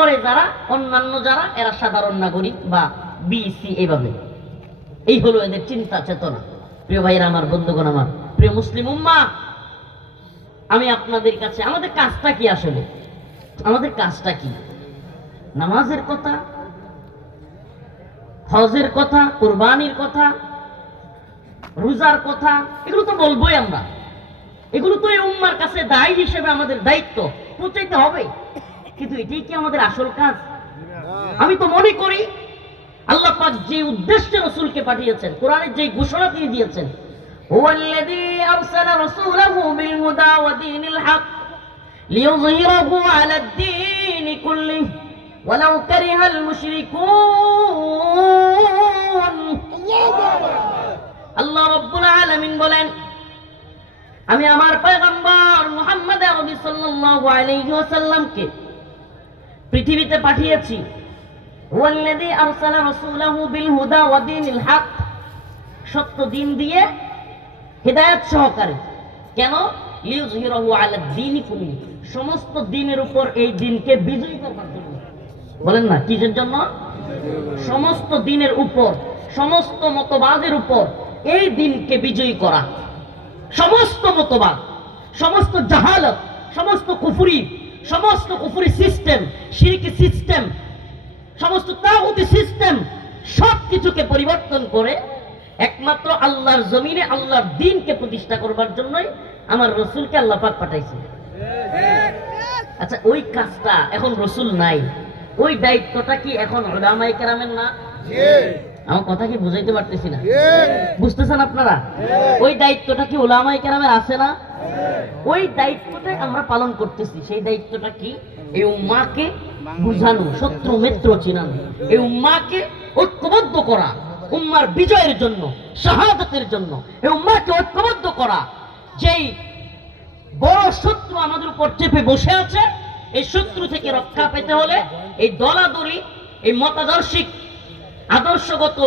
এরপরে যারা অন্যান্য যারা এরা সাধারণ নাগরিক বা বিসি, এইভাবে এই হলো এদের চিন্তা চেতনা। প্রিয় ভাইয়েরা আমার, বন্ধুগণ আমার, প্রিয় মুসলিম উম্মাহ, আমি আপনাদের কাছে, আমাদের কাজটা কি আসলে? আমাদের কাজটা কি? নামাজের কথা, হজের কথা, কুরবানির কথা, রোজার কথা, এগুলো তো বলবোই আমরা। এগুলো তো এই উম্মার কাছে দায়ী হিসেবে আমাদের দায়িত্ব, পৌঁছাইতে হবে। কিন্তু এটাই কি আমাদের আসল কাজ? আমি তো মনে করি আল্লাহ পাক যে উদ্দেশ্যে রাসূলকে পাঠিয়েছেন, কোরআনের যে ঘোষণা তিনি দিয়েছেন, হুয়াল্লাযী আরসালা রাসূলাহু বিল হুদা ওয়া দীনিল হক লিইয়ুযহিরাহু আলাদ দীনি কুল্লিহি ওয়ালাউ কারিহাল মুশরিকুন। আল্লাহ রাব্বুল আলামিন বলেন, আমি আমার পয়গম্বর মুহাম্মদ আরবি সাল্লাল্লাহু আলাইহি ওয়াসাল্লামকে পৃথিবীতে পাঠিয়েছি। হুয়াল্লাযী আরসালা রাসূলাহু বিল হুদা ওয়া দীনিল হক, সত্য দিন দিয়ে, হিদায়াত সহকারে। কেন? লিইয়ুযহিরাহু আলাদ দীনি কুল্লিহি, সমস্ত দিনের উপর এই দিনকে বিজয়ী করবার জন্য। বলেন না কিসের জন্য? সমস্ত দিনের উপর, সমস্ত মতবাদের উপর এই দিনকে বিজয়ী করা। সমস্ত মতবাদ, সমস্ত জাহালত, সমস্ত কুফরি সিস্টেম, শিরকি সিস্টেম, সমস্ত তাগুতি সিস্টেম, সব কিছুকে পরিবর্তন করে একমাত্র আল্লাহর জমিনে আল্লাহর দ্বীনকে প্রতিষ্ঠা করবার জন্যই আমার রাসূলকে আল্লাহ পাক পাঠাইছে। আচ্ছা, ওই কাজটা এখন রাসূল নাই, ওই দায়িত্বটা কি এখন উলামায়ে কেরামের না? আমার কথা কি বুঝাইতে পারতেছি না? বুঝতেছেন আপনারা? ওই দায়িত্বটা কি উলামায়ে কেরামের আছে না? ওই দায়িত্বটাই আমরা পালন করতেছি। সেই দায়িত্বটা কি? এই উম্মাহকে বুঝানো, শত্রু মিত্র চিনানো, এই উম্মাহকে ঐক্যবদ্ধ করা, উম্মার বিজয়ের জন্য, শাহাদাতের জন্য এই উম্মাহকে ঐক্যবদ্ধ করা। যেই বড় শত্রু আমাদের উপর চেপে বসে আছে, এই শত্রু থেকে রক্ষা পেতে হলে এই দলাদলি, এই মতাদর্শিক আদর্শগত